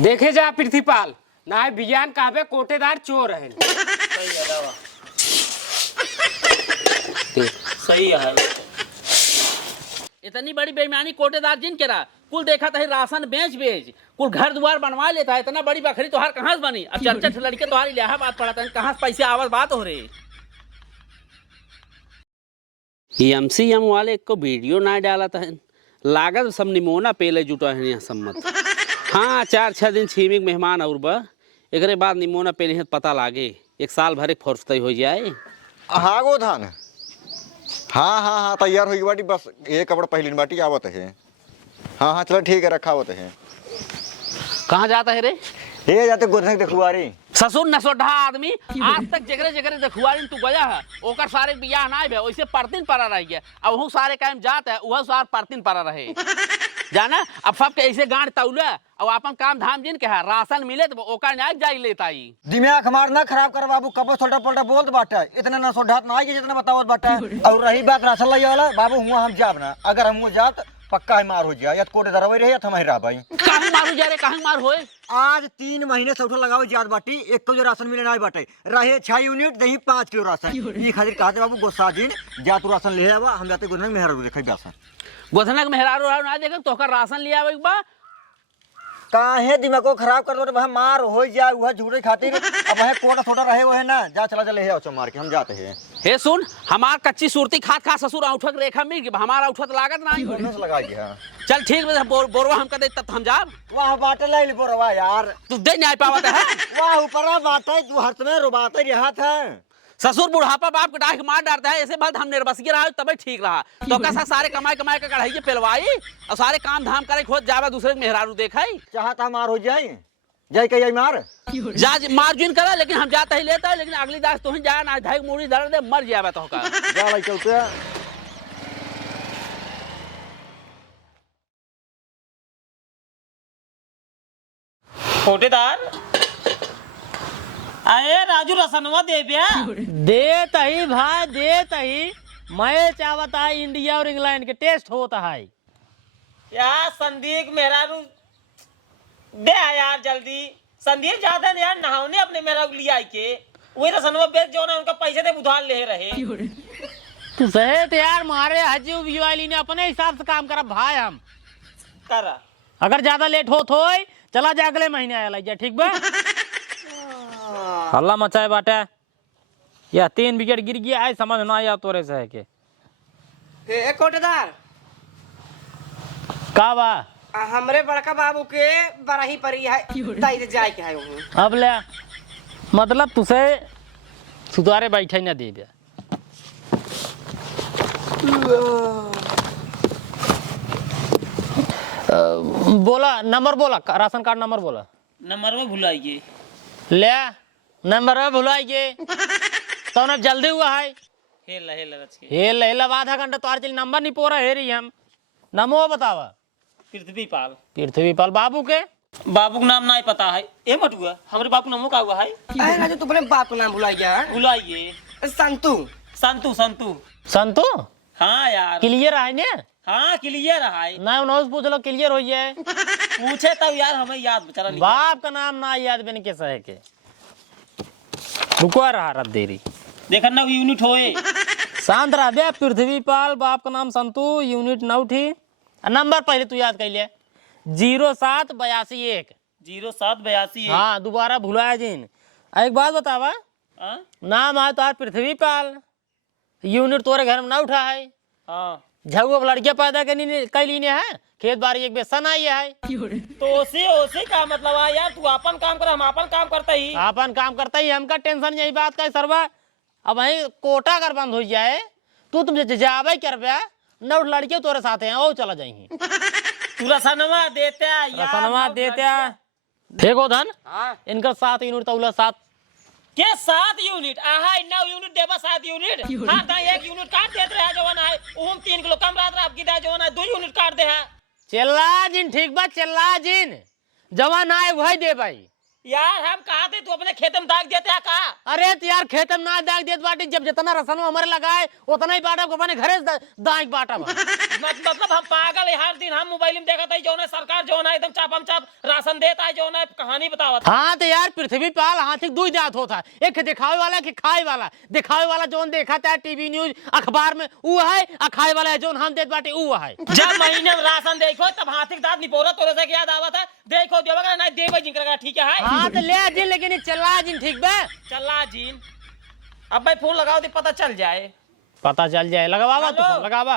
देखे जा पृथ्वीपाल ना है विज्ञान कहबे कोटेदार चोर है। सही है। इतनी बड़ी बेईमानी कोटेदार जिन करा कुल देखा था राशन बेच कुल घर द्वार बनवा लेता है। इतना बड़ी बकरी तोहार कहाँ से बनी? अब चर्चा लड़के तुम्हारी इलाहाबाद पड़ा था, कहाँ से पैसे आवाज बात हो रही। एमसीएम वाले को वीडियो ना डाला था, लागत सब निमोना पेले जुटा है यहाँ सम्मत। हाँ 4-6 दिन छीमिक मेहमान और बा एक बाद निमोना पेले पता लागे एक साल भर एक फौरसतई हो जाए। हाँ गो धान हाँ हाँ हाँ तैयार होगी बाटी, बस ये कपड़ा पहली बाटी आवत है। हाँ हाँ चलो ठीक है रखा होते हैं। कहाँ जाता है रे? ये जाते गोधन देखुआरी ससुर नसोढ़ा आदमी आज तक जगरे जगरे देखुआरी तू गया है ओकर सारे बियाह ना है वैसे परतिन पड़ा रह गया। अब वो सारे काम जात है वह सार परतिन पड़ा रहे जाना। अब सबके ऐसे गांठ तौले अब अपन काम धाम जिन के है राशन मिले तो ओकर ना जाई लेता ही। दिमाग हमार ना खराब कर बाबू, कबो छोटा पोल्टा बोलत बाटा, इतना ना सोढ़ात ना आई जितना बतावत बाटा। और रही बात राशन लाई वाला बाबू हुआ हम जाब ना, अगर हम जाब तो पक्का है मार हो जाए या कोटे धरवे रहे या थमाई रहा भाई। कहां मारू जा रे कहां मार होए? आज 3 महीने से उठा लगाओ जात बाटी, एक को जो राशन मिले ना बाटे रहे 6 यूनिट दही 5 किलो राशन। ये खातिर कहते बाबू गोसा दिन जा तू राशन ले आवा, हम जाते गोधन मेहर देखे राशन। गोधनक मेहरारू ना देखे तो ओकर राशन ले आवे बा काहे दिमाग को खराब कर दो, वह मार हो जाए वह झूठे खातिर। अब वह कोटा छोटा रहे वो है ना, जा चला चले है औचो मार के हम जाते हैं। हे सुन हमार कच्ची सुरती खात खा ससुर औठक रेखा मिल गई हमारा औठक लागत नहीं लगा दिया। चल ठीक है बोरवा हम कर दे तब हम जाब। वाह बाटे ले बोरवा यार, तू दे नहीं पावत है। वाह ऊपरा बात है तू हर्ष में रुबाते रहा था। ससुर बुढ़ापा बाप के डाक मार डालता है ऐसे बात हम निर्बसिए रहा तब ठीक रहा। तो कैसा सारे कमाए कमाए के कढ़ाई के पेलवाई और सारे काम धाम करे खोद जावा दूसरे के मेहरारू देखाई चाहता मार हो जाए जाए कहीं मार जा मार्जिन करा लेकिन हम जाता ही लेता है। लेकिन अगली दास तो जा ना धाई मूड़ी धर दे मर जावे तो का जा भाई चलते कोटेदार अरे राजू रसनवा दे बिया देत ही भाई देत ही। मैं चाहता है इंडिया और इंग्लैंड के टेस्ट होता है यार। संदीप मेहरारू दे यार जल्दी। संदीप जाता है यार नहाने अपने मेहरारू लिया के वही रसनवा बेच जो ना उनका पैसे दे उधार ले रहे। तो सही यार मारे हजी विजुअली ने अपने हिसाब से काम करा भाई। हम करा अगर ज्यादा लेट हो तो चला जा अगले महीने आया जा ठीक बा। हल्ला मचाए बाटे या 3 विकेट गिर गया है समझ ना आया तोरे से है के ए कोटेदार का बा हमरे बड़का बाबू के बराही परी है तई जाए के है वहाँ। अब ले मतलब तुसे सुधारे बैठे ना दे दिया। बोला नंबर बोला राशन कार्ड नंबर बोला। नंबर में भुलाइए ले नंबर में भुलाइए तो ना जल्दी हुआ है। हेला रच के हेला आधा घंटा तो चल नंबर नहीं पोरा है रही हम नमो बतावा। पृथ्वीपाल बाबू के बाबू का नाम नहीं पता है। ए मटुआ हमारे बापू नामो का हुआ है? अरे राजू तू अपने बाप का नाम भुला गया है। भुलाइए संतू संतू संतू संतो हाँ यार क्लियर है ने? हाँ क्लियर है ना उन्होंने पूछ लो क्लियर हो जाए। पूछे तब यार हमें याद बेचारा नहीं। बाप का नाम ना याद बन कैसा है के रुको रहा रत देरी देखा ना यूनिट होए शांत रह बे। पृथ्वीपाल बाप का नाम संतू यूनिट 9 थी। नंबर पहले तू याद कर ले 0782 0782। हाँ दोबारा भुलाया जिन। एक बात बतावा हाँ नाम है तो पृथ्वीपाल यूनिट तोरे घर में ना उठा है। हाँ झगो लड़कियां पैदा कैली ने है खेत बाड़ी एक बेसन आई है। तो उसी का मतलब है यार तू अपन काम कर हम अपन काम करते ही अपन काम करता ही हमका टेंशन यही बात का सरवा। अब वही कोटा अगर बंद हो जाए तो तुम जावे कर नौ लड़के तोरे साथ हैं और चला जाएंगे। तू रसनवा देते रसनवा देते फेंको धन इनका 7 यूनिट तौला 7 के 7 यूनिट आहा 9 यूनिट देबा 7 यूनिट। हाँ तो 1 यूनिट काट देते रहे जवान है ओम 3 किलो कम रात आपकी दे जवान है 2 यूनिट काट दे है। चिल्ला जिन ठीक बात चिल्ला जिन जवान आए वही दे भाई यार हम कहा थे तू अपने खेत में दाग देते हैं का? अरे तो यार खेत में ना दाग देत बाटी, जब जितना रसन हमारे लगाए उतना ही बाटा को अपने घरे दाग बाटा बा। मतलब हम पागल है, हर दिन हम मोबाइल में देखा था जो है सरकार जो है एकदम चापम चाप राशन देता है, जो है कहानी बतावा था। हाँ तो यार पृथ्वी पाल हाथी दू जात होता, एक दिखावे वाला कि खाए वाला। दिखावे वाला जो देखा था टीवी न्यूज अखबार में वो है, और खाए वाला है जो हम देत बाटे वो है। जब महीने में राशन देखो तब हाथी के दांत निपोरा तोरे से याद आवा था, देखो देवगा नहीं देवे जिनका ठीक है। हाँ तो ले दिन, लेकिन ये चला जिन ठीक बे, चला जीन। अब भाई फोन लगाओ तो पता चल जाए। पता चल जाए। लगावा तो हेलो। लगावा।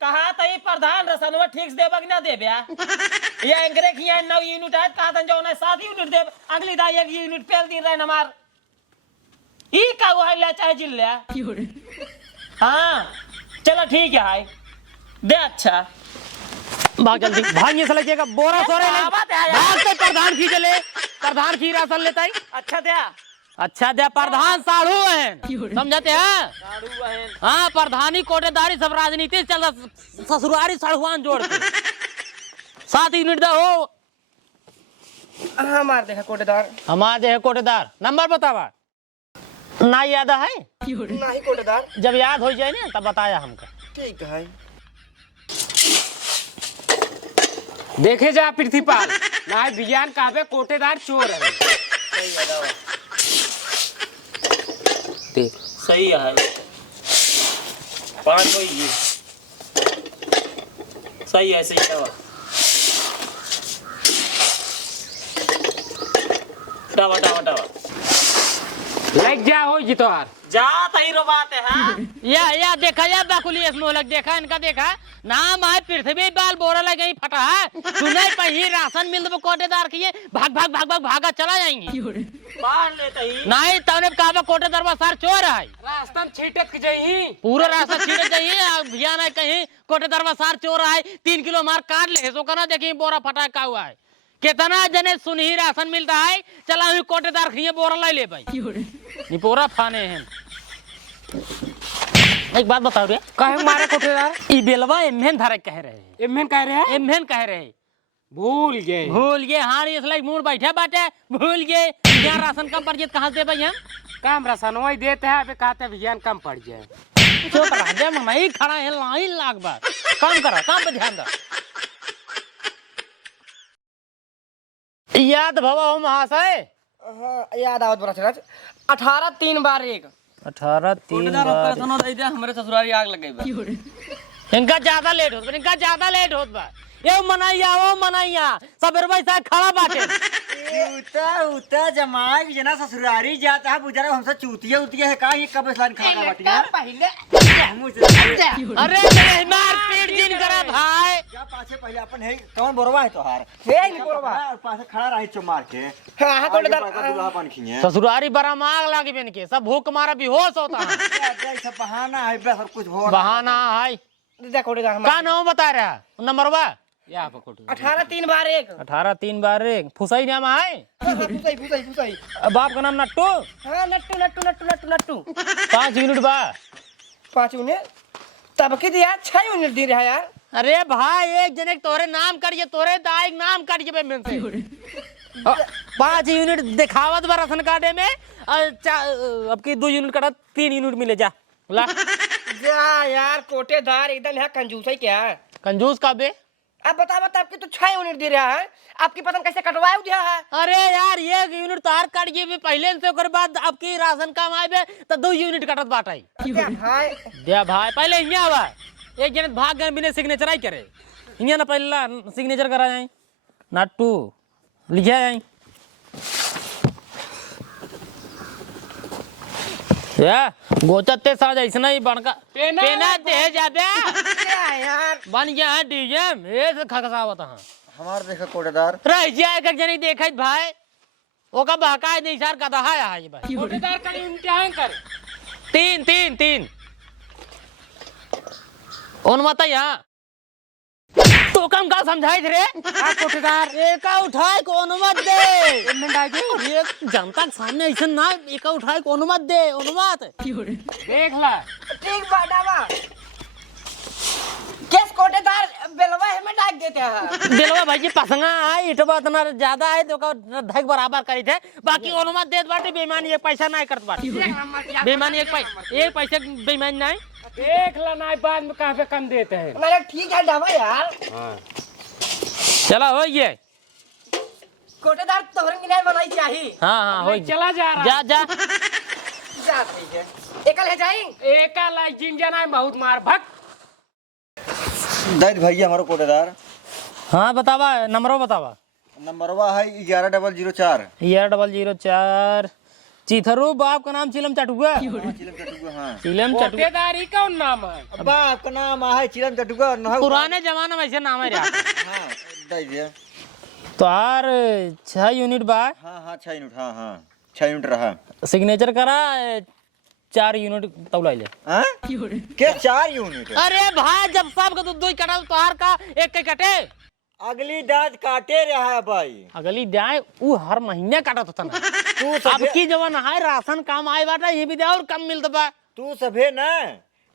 कहा था ये प्रधान रसनवा ठीक से देबा कि ना देबे? ये अंग्रेज की 9 यूनिट है, कहा था जो है 7 यूनिट देब, अगली दा 1 यूनिट पेल दिन रहे हमार। ई का वो है ले चाहे जिल ले। हाँ चलो ठीक है हाय दे। अच्छा भाग जल्दी भाग, ये लगिएगा बोरा सोरे ले बात है यार। भाग तो प्रधान की चले, प्रधान की राशन लेता ही। अच्छा दे अच्छा दे, प्रधान साढ़ू है समझते हैं। साड़ू बहन हाँ प्रधानी कोटेदारी सब राजनीति चल रहा, ससुरारी साढ़ुआन जोड़ के 7 यूनिट दे हो। हाँ मार देखा कोटेदार। हमारे है कोटेदार, नंबर बतावा ना याद है? नहीं कोटेदार। जब याद हो जाए ना तब बताया हमको। ठीक है। देखे जा पृथ्वीपाल ना विज्ञान कहबे कोटेदार चोर है। देख सही है 5 हो ये सही है सही है। डावा डावा डावा लग जा हो जी तोहार। जा तही रो बात है। हाँ या देखा या बाकुली इसमें लग देखा इनका देखा नाम है पृथ्वी बाल बोरा लग गई फटा है। सुनाई पही राशन मिल दो कोटेदार की भाग भाग भाग भाग भागा चला जाएंगी। बाहर लेते ही नहीं तने कहा कोटेदार बा सार चोर है, रास्ता छीटत के जाई पूरा रास्ता छीटे जाइए भैया नहीं कहीं कोटेदार बा सार चोर है। 3 किलो मार काट ले सो करना देखी बोरा फटा का हुआ है। कितना जने सुनही राशन मिलता है, चला हुई कोटेदार खिए बोरा ला ले भाई नहीं पूरा फाने हैं। एक बात बताओ रे, कहे मारे कोटेदार ई बेलवा एमहन धारे कह रहे हैं, एमन कह रहे हैं एमहन कह रहे हैं। भूल गए भूल गए हाँ, इसलिए मूड बैठे बाटे भूल गए। यहाँ राशन कम पड़ जाए कहाँ से भाई हम काम राशन वही देते हैं। अबे कहते विज्ञान कम पड़ जाए। चुप रह जा मम्मा, ही खड़ा है लाइन लाख बार काम करो, काम पे ध्यान दो। याद भवा हो महाशय। हाँ याद आवत बड़ा चला। 18 3 बार 1। 18 3 बार हमारे ससुराली आग लग गई। इनका ज्यादा लेट होत बा, इनका ज्यादा लेट होत बा। ये मनाइया वो मनाइया सब भाई खड़ा बाटे। उता उता जमाई भी जना ससुरारी जाता है बुझारा हमसे चूतिया उतिया है का ये कब इस्लान खाना बाटिया पहले अरे मेरे मार पीट दिन करा भाई। जा पाछे पहले अपन है कौन बोरवा है तोहार हे नहीं बोलबा। और पाछे खड़ा रही चो मार के। हाँ हाँ कोटेदार। दूल्हा पान खिए ससुरारी बड़ा मांग लागे बेन के सब भूख मारा बेहोश होता है। जैसा बहाना है बस सब कुछ हो बहाना है दे कोटेदार। का नाम बता रहा नंबरवा? या पकड़ 18 3 बार 1। 18 3 बार 1 फुसई नाम है। फुसई। बाप का नाम नट्टू। हाँ नट्टू नट्टू नट्टू नट्टू नट्टू। 5 यूनिट बा 5 यूनिट तब की दिया 6 यूनिट दी रहा यार। अरे भाई एक जने तोरे नाम करिए, तोरे दाई नाम करिए में से 5 यूनिट दिखावत बा राशन कार्ड में। अब की 2 यूनिट कटा 3 यूनिट मिले जा ला। जा यार कोटेदार एकदम यहाँ कंजूस है क्या? कंजूस का बे। अब बता आपकी तो 6 यूनिट दे रहा है, आपकी पसंद कैसे कटवाए दिया है? अरे यार 1 यूनिट तार काट के पहले से ओकर बाद आपकी राशन काम आए तो 2 यूनिट कटत बाटाई भाई दे भाई। पहले यहाँ आवा एक जने भाग गए बिना सिग्नेचर आई करे यहाँ ना पहले सिग्नेचर करा जाए नाटू लिखा जाए या गोचते साज ऐसा ही बनका पेना दे जाबे यार बन गया है डीएम ये से खगसावत हां हमार देखा कोटेदार रह जाए एक जने देखत भाई ओका बहकाए नहीं सर कदा है ये भाई कोटेदार का इम्तिहान कर 3 उन मत यहाँ तो कम का समझाई रे कोटेदार एक उठाए को अनुमत दे। ये जनता के सामने ऐसा ना एक उठाए को अनुमत दे अनुमत देख ला ठीक बाडावा केस कोटेदार बेलवा है में डाक देते हैं। दिलवा भाई जी पसंगा है इटवा इतना ज्यादा है तो धक बराबर करी थे बाकी ओनमा देत बाटे बेईमानी एक पैसा नहीं करत बाटे बेईमानी एक पैसे बेईमानी नहीं देख ला ना बाद में कहाँ पे कम देते हैं। मैंने ठीक है डावा यार। चला हो ये कोटेदार तोहरन की नहीं बनाई चाहिए। हाँ हो चला जा रहा जा जा जा ठीक है एकल है जाएंगे। एक लाई जिन जना है बहुत मार भग। दैत भैया हमारो कोटेदार हाँ बतावा नंबरों बतावा। नंबरवा है 11004। 1004 चीथरू बाप का नाम चिलम चटुआ। चिलम चटुआ। हाँ चिलम चटुआ कोटेदारी कौन नाम है? अब्बा आपका नाम है चिलम चटुआ ना। पुराने जमाने में ऐसे नाम है रहा। हाँ दैत भैया। तोहार 6 यूनिट बा। हाँ 6 यूनिट। हाँ 6 यूनिट रहा। सिग्नेचर करा 4 यूनिट तब ले। हाँ क्या 4 यूनिट? अरे भाई जब सबका दूध दो कटा तोहार का एक के कटे अगली दांत काटे रहा है भाई। अगली जाए वो हर महीने काटत होता ना। तू अब सभे की जवन है राशन काम आए बाटा ये भी दे और कम मिलता बा। तू सभे ना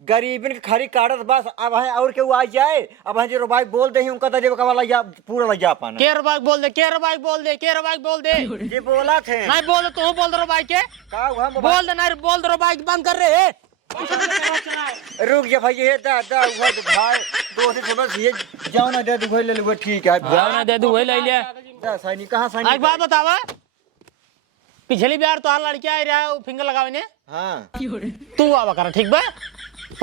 गरीबन के खाली काटत बस। अब है और केहू आ जाए अब है जो भाई बोल दे उनका तजे का वाला या पूरा लग जा पाना। के रुपए बोल दे के रुपए बोल दे के रुपए बोल दे ये बोला थे नहीं बोल दे तू बोल दे भाई के का हुआ बोल दे नहीं बोल दे भाई बंद कर रहे रुक जा भाई। ये दा हुआ तो भाई दोस्त से बस ये जाओ ना दे दू ले लो ठीक है। जाओ ना दे दू वही ले ले। जा सैनिक कहां एक सैनिक? बात बतावा पिछली बार तो लड़की आ रहा है फिंगर लगावे ने हाँ तू आवा कर ठीक बा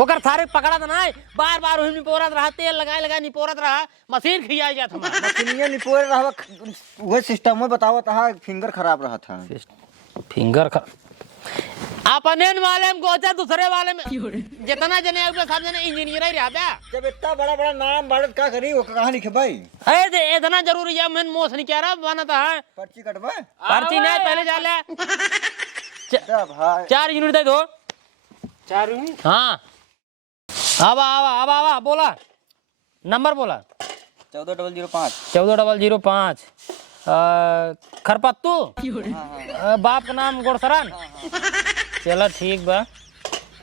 ओकर थारे पकड़ा ना बार बार वही निपोरत रहा तेल लगाए लगा निपोरत रहा मशीन खिया जात हम मशीनिया निपोर रहा वो सिस्टम में बताओ था फिंगर खराब रहा था। फिंगर अपने वाले में गोचा दूसरे वाले में जितना जने आगे सब जने इंजीनियर ही रहा बे। जब इतना बड़ा बड़ा नाम बढ़त का करी वो कहां लिखे भाई? ए दे इतना जरूरी है मैं मोस नहीं कह रहा बनाता है पर्ची कटवा पर्ची नहीं पहले जा ले जा भाई। 4 यूनिट दे दो 4 यूनिट। हाँ आवा बोला नंबर बोला 14005। 14005 खरपत्तू बाप का नाम गोड़सरान। चलो ठीक बा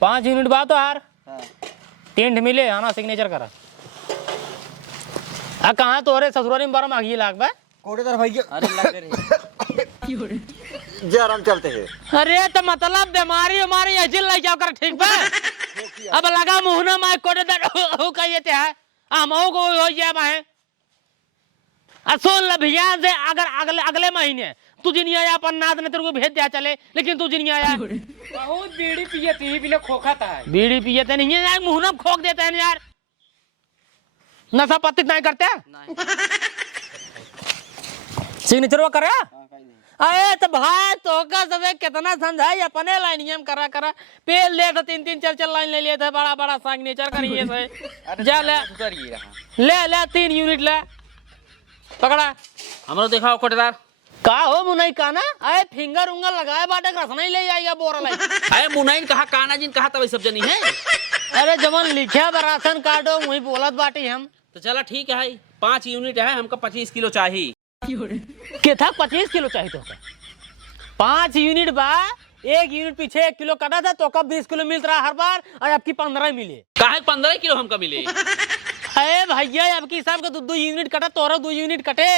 5 यूनिट बा तो यार टेंट मिले आना सिग्नेचर करा। कहाँ तोरे ससुराली में 12 मांगी लाख बा कोटेदार भैया जा आराम चलते हैं। अरे तो मतलब बीमारी हमारी ऐसी लग जाओ कर ठीक बा। अब लगा मुहना माय कोटेदार हो कहिए ते है हम को हो जाए माए सुन ल भैया से अगर अगले महीने तू नहीं आया अपन नाद ने तेरे को भेज दिया चले लेकिन तू नहीं आया बहुत बीड़ी पिए थी बिना खोखा था। बीड़ी पिए नहीं है यार मुंह खोक देते हैं यार नशा पत्ती नहीं करते सिग्नेचर करे। अरे तो भाई तो का सब कितना समझाई अपने लाइन करा करा पेल ले तो 3 4 लाइन ले लिए थे बड़ा बड़ा सिग्नेचर करिए से जा ले 3 यूनिट ले पकड़ा हमरो देखा कोटेदार का हो मुनई काना अरे फिंगर उंगर लगाए बाटे रस नहीं ले जाएगा बोरा लाई। अरे मुनाइन कहा काना जिन कहा तब सब जनी है। अरे जवन लिखा राशन कार्ड हो वही बोलत बाटी हम तो चला ठीक है 5 यूनिट है हमको 25 किलो चाहिए। के था 25 किलो चाहिए तो 5 यूनिट बा 1 यूनिट पीछे 1 किलो कटा था तो कब 20 किलो मिल रहा हर बार और आपकी 15 मिले काहे 15 किलो हमको मिले। अरे भैया आपकी हिसाब का 2 यूनिट कटा तोरा 2 यूनिट कटे।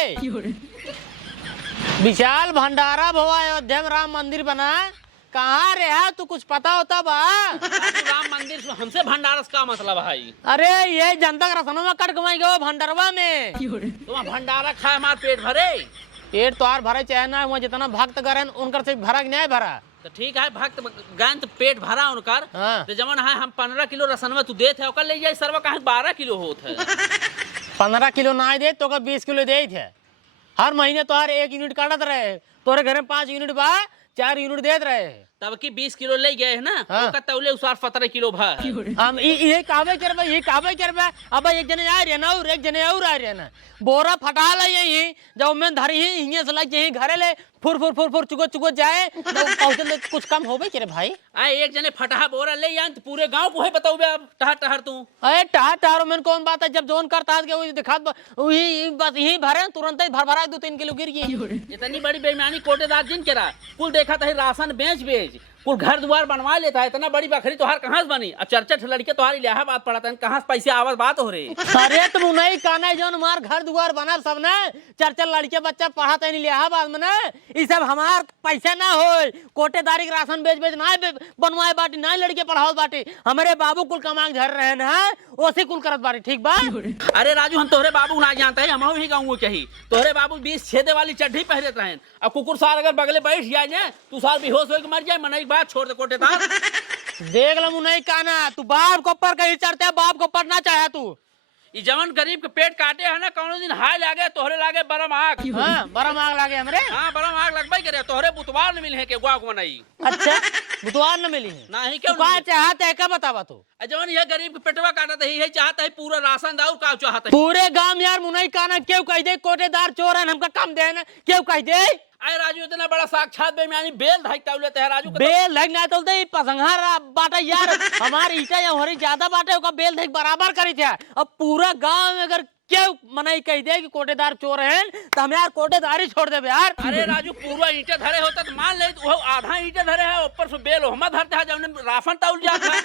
विशाल भंडारा भवा अयोध्या में राम मंदिर बना कहाँ रहा तू कुछ पता होता बा? राम मंदिर हमसे भंडारस का मतलब भाई? अरे ये जनता का रसनों में कट कमाई गए भंडारवा में तुम भंडारा खाए हमार पेट भरे पेट तो और भरे चाहे ना वहाँ जितना भक्त करन उनकर से भरा न्याय भरा तो ठीक है भक्त गायन तो पेट भरा उनकर। हाँ। तो जमन है हम 15 किलो रसनवा तू देत है ओकर ले जाए सरवा कहाँ 12 किलो होत है। 15 किलो ना दे तो 20 किलो दे थे हर महीने तो हर 1 यूनिट काटत रहे तोरे घर में 5 यूनिट बा 4 यूनिट देत रहे तब की 20 किलो ले गए है ना। हाँ। ओकर तौले उसार 17 किलो भा हम ये काबे करबे अब एक जने आ रहे ना और एक जने और आ रहे ना बोरा फटा ले यही जब मैं धरी ही हिंगे से लग यही घरे ले फुर चुको जाए तो पहुंचे कुछ कम होबे करे भाई। आए एक जने फटा बोरा ले यान तो पूरे गांव को है बताऊ बे अब टहर तू। अरे टहर में कौन बात है जब जोन करता है वही दिखा वही बस यही भरे तुरंत ही भर 2-3 किलो गिर गई। इतनी बड़ी बेईमानी कोटेदार जिन करा कुल देखा था राशन बेच कुल घर द्वार बनवा लेता है, इतना बड़ी बकरी तोहार कहाँ से बनी? अब चर्चा लड़के तोहारी इलाहाबाद पड़ता है, कहाँ से पैसे आवत बात हो रही? अरे तुम नहीं कहना जो हमार घर दुआर बना सब ना, चर्चा लड़के बच्चा पढ़ाते हैं इलाहाबाद में ना, ये सब हमार पैसा ना हो, कोटेदारी के राशन बेच बेच ना बनवाए बाटी, ना लड़के पढ़ाओ बाटी, हमारे बाबू कुल कमांग झर रहे ना, ओसी कुल करत बाटी, ठीक बा? अरे राजू हम तोहरे बाबू ना जानते हैं, हम ही गाँव के ही। तोहरे बाबू 20 छेदे वाली चड्ढी पहनते रहे, अब कुकुर सार अगर बगले बैठ जाए ना, तू सार बेहोश होकर मर जाए, मना एक बात छोड़ दे कोटेदार। देख लो नहीं कहना, तू बाप को ऊपर कहीं चढ़ते है, बाप को ऊपर ना चाहे तू। ये जवन गरीब के पेट काटे है ना, कौनो दिन हाय लागे तोहरे लागे बरम आग। हाँ, बरम आग लागे हमरे। हाँ बरम आग लगबाई करे, तोहरे बुतवार न मिले है के गुआ को नहीं। अच्छा बुधवार न मिली है? नहीं क्यों? क्या चाहते है क्या बतावा तू? जवन ये गरीब के पेटवा काटत है, यही चाहता है पूरा राशन दाऊ का चाहता है। पूरे गांव यार मुनई काना क्यों कह दे कोटेदार चोर है, हमका कम दे ना क्यों कह दे? अरे राजू इतना बड़ा साक्षात बेईमानी बेल धकता लेते हैं राजू। बेल धक ना तो दे पसंगा बाटा यार, हमारी ईटा या हमारी ज्यादा बाटे ओका बेल धक बराबर करी थे। अब पूरा गांव में अगर क्यों मनाई कह दे कि कोटेदार चोर है तो हम यार कोटेदारी छोड़ दे यार। अरे राजू पूरा ईंटे धरे होता तो मान ले, वो आधा ईंटे धरे है, ऊपर से बेल हम धरते है, जब राशन तौल जाता है।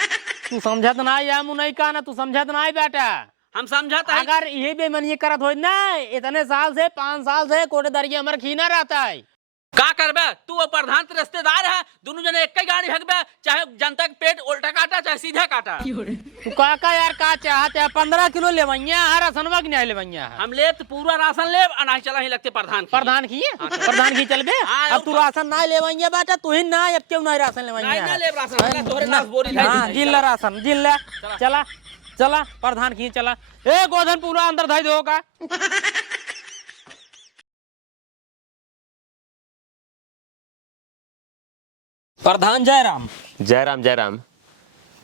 तू समझत ना या मुनई काना, तू समझत ना बेटा। हम समझाता है अगर ये बेमनी करत हो ना, इतने साल से 5 साल से कोटेदारी हमारे खीना रहता है। का करबे तू? वो प्रधान के रिश्तेदार है, दोनों जने एक ही गाड़ी हकबे, चाहे जनता के पेट उल्टा काटा चाहे सीधा काटा। तू काका यार का चाहते है? 15 किलो लेवैया है, राशनवा की नहीं लेवैया है। हम ले तो पूरा राशन ले, अनाज चला ही लगते प्रधान की। प्रधान की प्रधान की चल बे। अब तू राशन ना लेवैया बेटा, तू ही ना, अब क्यों ना राशन लेवैया? नहीं ना ले राशन, तोहरे नास बोरी धाई हां जिल्ला राशन जिल्ला। चला चला प्रधान की चला, ए गोधन पूरा अंदर धाई दो का। प्रधान जयराम। जयराम जयराम।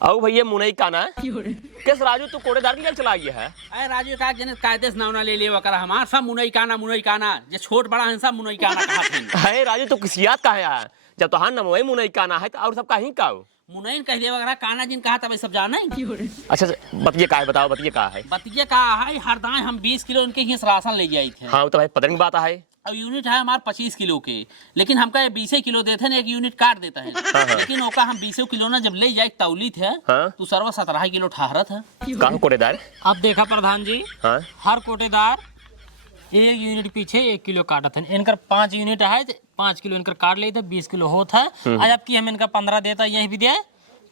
आओ भैया मुनई काना किस राजू तू कोटेदार के लिए चला गया है? अरे राजू का जने कायदे से नावना ले ले वकर हमार सब मुनई काना जे छोट बड़ा है सब मुनई काना कहत हैं। अरे राजू तू किसियात का है जब तोहार नाम वही मुनई काना है तो और सब कहीं का मुनई कह दे वगैरह काना जिन कहा तब सब जाने। अच्छा बतिये का है, बताओ बतिये का है? बतिये का है हरदाई हम 20 किलो उनके ही राशन ले गए थे। हाँ तो भाई पता नहीं बात है। अब यूनिट है हमारे 25 किलो के, लेकिन हमका 20 किलो देते हैं, एक यूनिट काट देता है। लेकिन ओका हम 20 किलो ना जब ले जाए तौली थे तो सरवा 17 किलो ठहरत है। कहाँ कोटेदार? अब देखा प्रधान जी, हाँ हर कोटेदार 1 यूनिट पीछे 1 किलो काटत है। इनकर 5 यूनिट है, 5 किलो इनकर काट लेते 20 किलो होता है। आज अब की हम इनका 15 देता यही भी दे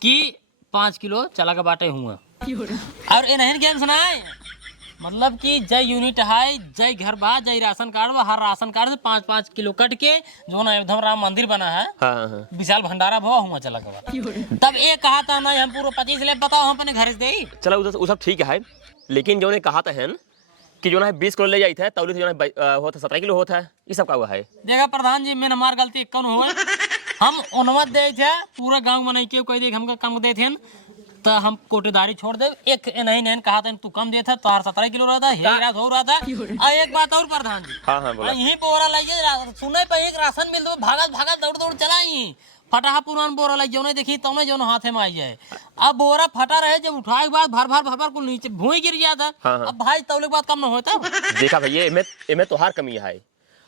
कि 5 किलो चला के बाटे हुआ। और इन्हें ज्ञान सुनाए मतलब कि जय यूनिट है, जय घर बा, जय राशन कार्ड बा, हर राशन कार्ड से 5-5 किलो कट के जो ना अयोध्या राम मंदिर बना है, हाँ विशाल भंडारा भवा हुआ चला गया। तब एक कहा था ना हम पूरा 25 ले बताओ हम अपने घर से दे। चलो वो सब ठीक है, लेकिन जो ने कहा था है कि जो ना 20 किलो ले जाई थे तौली से जो ना होता 17 किलो होता है, ये सब का हुआ है? देखा प्रधान जी मैंने हमार गलती कौन हुआ, हम उनवत दे थे पूरा गांव में नहीं कोई देख हमका कम दे थे तो हम कोटेदारी छोड़ दे। एक नहीं कहा था तू कम देता तो 17 किलो रहता है हो रहा था। और एक बात और प्रधान जी, हाँ हाँ बोला। यही बोरा लाइए सुने पे एक राशन मिल दो, भागत दौड़ दौड़ चला ही फटा पुरान बोरा लाइए जो नहीं देखी तो जो हाथे में आई जाए। अब बोरा फटा रहे जब उठाए के बाद भर भर को नीचे भूई गिर गया था। हाँ, हाँ। अब भाई तौले के बाद कम न होता। देखा भैया इमे तोहार कमी है,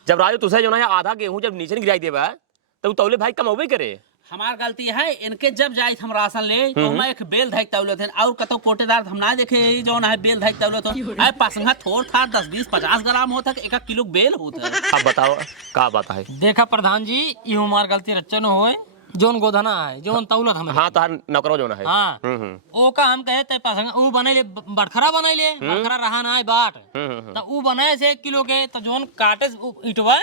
जब राजू तुझे जो ना आधा गेहूं जब नीचे गिराई देबा तब तौले भाई कम होबे करे। हमार गलती है, इनके जब जाए हम राशन ले तो हम एक बेल धक तौले थे और कतो कोटेदार हम ना देखे जो ना है बेल धक तौले तो आए पासंगा थोड़ था 10-20-50 ग्राम होता है, 1 किलो बेल होता है। अब बताओ का बात है? देखा प्रधान जी ये हमार गलती रच्चन होए जोन गोधना है जोन तौलत हमें। हाँ तो नौकरो जो ना है। हाँ ओ का हम कहे ते पासंगा ऊ बने ले बड़खरा बने ले बड़खरा रहा ना है बाट तो ऊ बने से 1 किलो के तो जोन काटे इटवा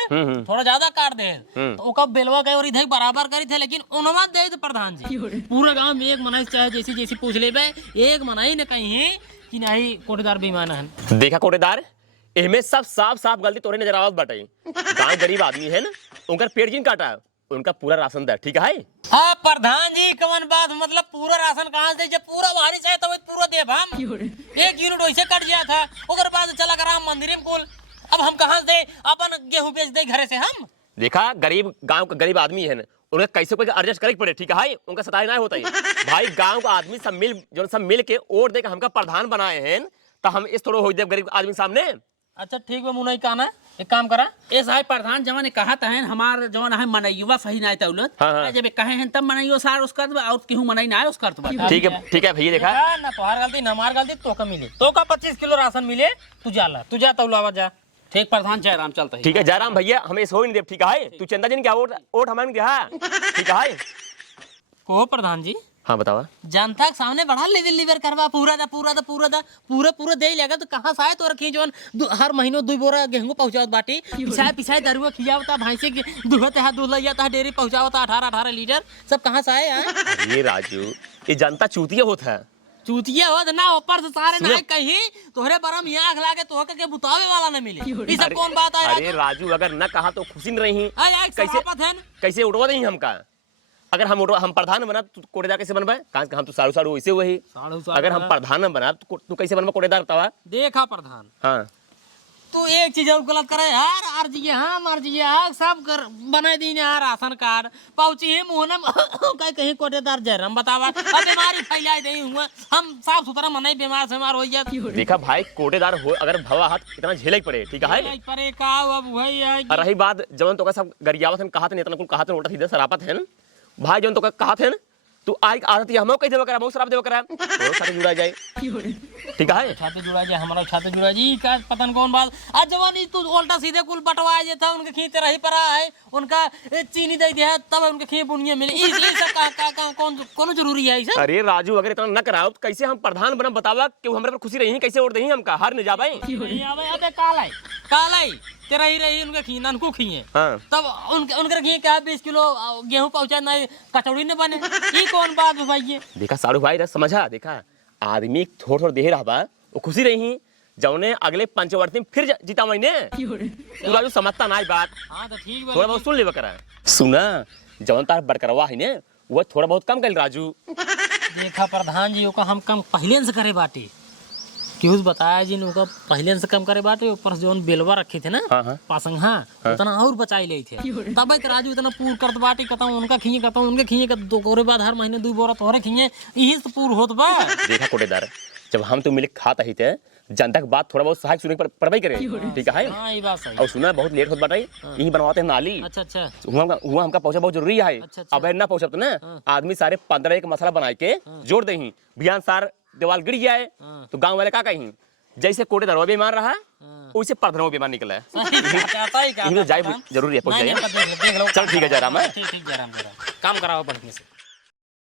थोड़ा ज्यादा काट दे तो ओका बेलवा के और इधर बराबर करी थे। लेकिन उनवा दे तो प्रधान जी पूरा गांव में एक मनाई चाहे जैसी पूछ ले एक मनाई ने कहीं कि नहीं कोटेदार बेईमान है। देखा कोटेदार इनमें सब साफ गलती तोरे नजर आवत बाटे। गांव गरीब आदमी है ना, उनका पेट जिन काटा उनका पूरा राशन दे, ठीक है? हाँ प्रधान जी कवन बात मतलब पूरा राशन कहाँ से जब पूरा बारिश है तो पूरा देव हम 1 यूनिट वैसे कट गया था उधर बाद चला कर राम मंदिर में कुल। अब हम कहाँ से अपन गेहूं बेच दे घरे से हम। देखा गरीब गांव का गरीब आदमी है ना, उन्हें कैसे कोई एडजस्ट करे पड़े, ठीक है? उनका सताई ना होता है भाई। गांव का आदमी सब मिल के वोट दे के हमका प्रधान बनाए हैं तो हम इस थोड़ा हो जाए गरीब आदमी सामने। अच्छा ठीक है मुनई का ना एक काम करा ए साहब प्रधान जवन ने कहा था हमार जवन है मनैयुवा सही ना तौलत हाँ, हाँ। जब कहे हैं तब मनैयो सार उसका और केहू मनई ना है उसका तो ठीक है भैया देखा देखा ना तोहार गलती ना हमार गलती तो का मिले तो का 25 किलो राशन मिले तू जा तौलावा जा ठीक प्रधान जयराम चलता है ठीक है जयराम भैया हमें सो ही नहीं देव ठीक है तू चंदा जी ने क्या वोट हमारे दिया ठीक है को प्रधान जी हाँ बतावा जनता के सामने बढ़ा लीवर करवा पूरा दे लेगा तो कहाँ से आए तो रखी जवन हर महीनों 2 बोरा गेहूं पहुंचावत बाटी पिछाए दरुआ खियावता भैंसे के दुहते हाथ दूध लिया था डेयरी पहुंचावता 18 लीटर सब कहाँ से आए अरे राजू ये जनता चूतिया होता है चूतिया हो ना ऊपर से सारे ना कहीं तोहरे बरम यहाँ आँख लागे तोहके के बुतावे वाला न मिले ये सब कौन बात है अरे राजू अगर न कहा तो खुशी नहीं रही कैसे उड़वा दें हमका अगर हम प्रधान बना तो कोटेदार कैसे बनबे कहाँ हम तो साड़ू वैसे वही अगर हम प्रधान बना तो तू कैसे बनबा कोटेदार तवा देखा प्रधान हाँ तू एक चीज और गलत करे यार मर्जी सब कर बना दी यार राशन कार्ड पहुंची है मुंह में कहीं कोटेदार जयराम बतावा अब बीमारी फैला नहीं हुआ हम साफ सुथरा मना बीमार से बीमार हो जाती देखा भाई कोटेदार हो अगर भवा हाथ इतना झेले पड़े ठीक है परे का अब वही है और रही बात जवन तो का सब गरियावत हम कहा थे इतना कुल कहा थे उल्टा सीधा सरापत है ना भाई जवन तो का कहा थे ना तू आई आदत है हम कह देवा करा बहुत शराब देवा करा तो साथे जुड़ा जाए ठीक है छाते जुड़ा जाए हमारा छाते जुड़ा जी का पतन कौन बात आज जवानी तू उल्टा सीधे कुल बटवा जे था उनके खींच रही पड़ा है उनका चीनी दे दिया तब उनके खींच पुनिया मिले ये सब का कौन जरूरी है इसे अरे राजू अगर इतना न कराओ तो कैसे हम प्रधान बना बतावा कि हमारे पर खुशी रही कैसे वोट दही हमका हार नहीं जाबे अबे कालाई तेरा ही रही उनके खीना उनको खिए हाँ तब उनके खिए क्या 20 किलो गेहूं पहुंचा ना कचौड़ी न बने ये कौन बात है भाई देखा साड़ू भाई रे समझा देखा आदमी थोड़ा दे रहा बा वो खुशी रही जौने अगले पंचवर्ती में फिर जीता महीने तू राजू समझता ना बात हाँ तो ठीक थोड़ा बहुत सुन लेवा करा सुना जौन तार बरकरवा है ने वो थोड़ा बहुत कम कर राजू देखा प्रधान जी का हम कम पहले से करे बाटी क्यों बताया जी ने पहले से कम करे बाटे ऊपर जो बेलवा रखे थे ना पासंग उतना और बचाई ले थे तब राजू इतना पूर करत बाटी कहता हूँ उनका खिए कहता हूँ उनके खिए दो कोरे बाद हर महीने 2 बोरा तोहरे खिए यही से पूर होत बा देखा कोटेदार जब हम तो मिले खाता ही थे जनता की बात थोड़ा बहुत सहायक सुने पड़वाई करे ठीक है हाँ ये बात सही और सुना बहुत लेट होत बाटे यही बनवाते हैं नाली अच्छा हुआ हमका पहुंचा बहुत जरूरी है अब ना पहुंचा तो ना आदमी सारे 15 एक मसाला बना के जोड़ दे बिहान सार दीवार गिर जाए तो गांव वाले का कहीं जैसे कोटेदार बीमार रहा वैसे प्रधान बीमार निकला है जाए जरूरी है पहुंच जाए चल ठीक है जयराम काम कराओ बढ़िया से